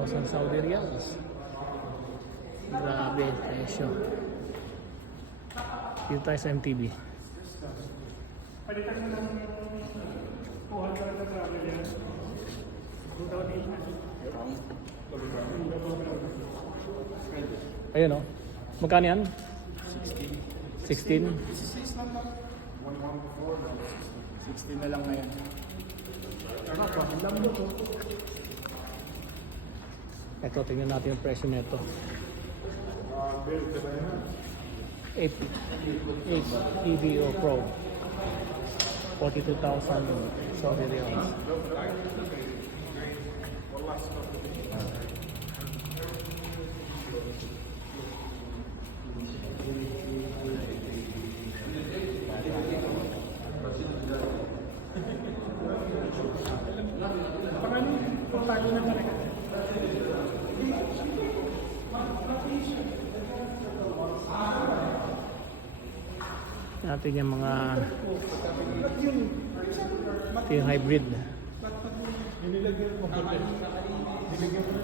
42,000 Saudi Riyals. Grabe, presyo. Dito tayo sa MTB. Palitan mo lang puhal ka na travel yan. 2008. Ayun o. Magkano yan? 16. 16 lang lang. 16 na lang ngayon. Ano pa? Alam mo to. Ito, tingnan natin yung presyo nito. 8 EVO Pro. 42,000 Saudi Riyals. Pangalan, pagtago na talaga. Natin yung mga ito yung hybrid. Nilagyan mo ba? Nilagyan mo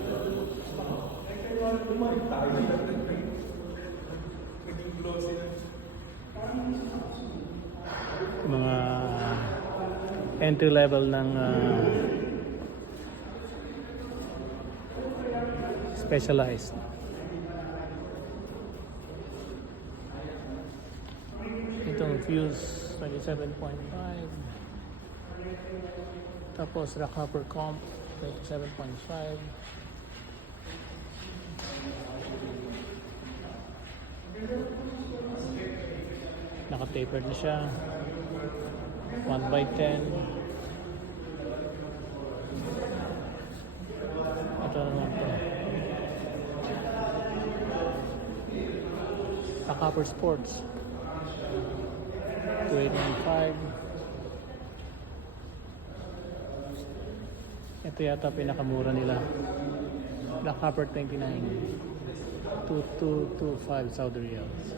Mga entry level ng specialized. Itong fuse 27.5, tapos rock hopper comp 27.5. Naka-tapered na siya. 1/10. Ito naman to. Rock hopper sports 2815. Ito yata pinakamura nila. Black Copper 29. 2225 Saudi Riyals.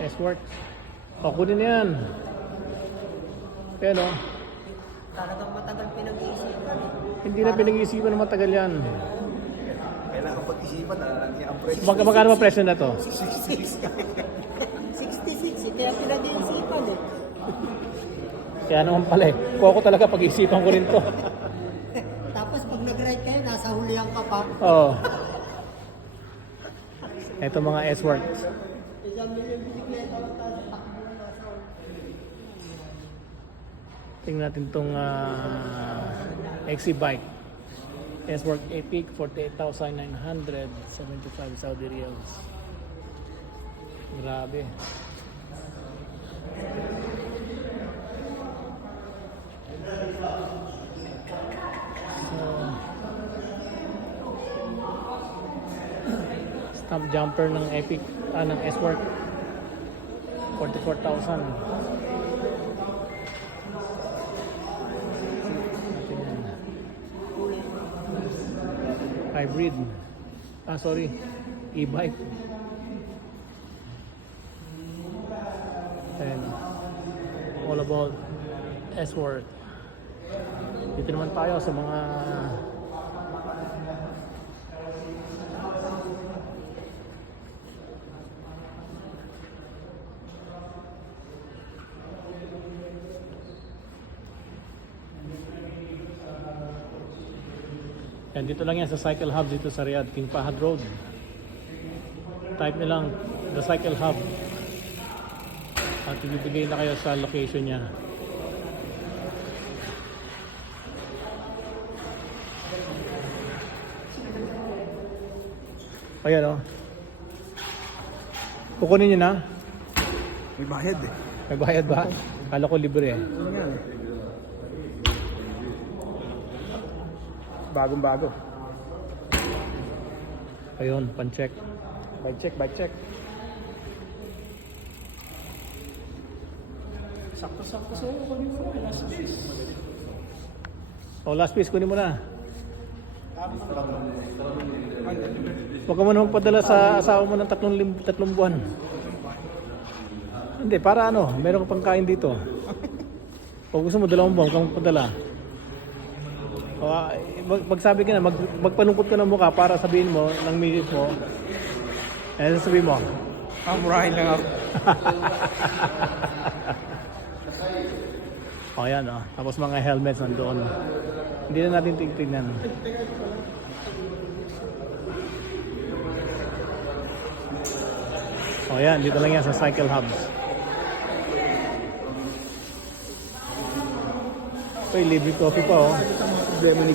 S-Works. O, kunin yan. Ayan o. Talagang matagal pinag-iisipan eh. Hindi na pinag-iisipan na matagal yan. Kailangan pag-isipan na ang presyo. Magkano ba presyo na to? 66 eh, kaya pinag-iisipan eh. Kaya naman pala eh. Kung ako talaga pag-iisipan ko rin to. Tapos pag nag-ride kayo, nasa hulihan ka pa. Oo. Ito mga S-Works. Isang milyon bisikleta lang tayo sa takbo na nasa Tingnan natin itong XC bike. S-Work Epic 48,975 Saudi Riyals. Grabe. So, stump jumper ng Epic, ng S-Work 44,000. Hybrid. Sorry. E-bike. And all about S-Work. Dito naman tayo sa mga yan, dito lang yan sa Cycle Hub dito sa Riyadh, King Fahad Road. Type nyo lang The Cycle Hub at ibibigay na kayo sa location niya. Ayan o. Kukunin nyo na? May bayad eh. May bayad ba? Kala ko libre eh. Bagong-bago. Ayun, pan-check. Bike check, bike check. Sakto-sakto sa'yo. Kunin mo na. Last piece. O, last piece, kunin mo na. Huwag ka muna magpadala sa asawa mo ng 3 buwan. Hindi, para ano, meron ka pang kain dito. O gusto mo, dalawang buwan kang magpadala. O, magsabi ka na, magpalungkot ka ng mukha para sabihin mo, ng misis mo, eh, sasabihin mo. Murahin lang ako. O, yan, o. Tapos mga helmets nandoon. Hindi na natin tignan. O, yan. Dito lang yan sa Cycle Hubs. Uy, libre coffee pa, oh. Problema ni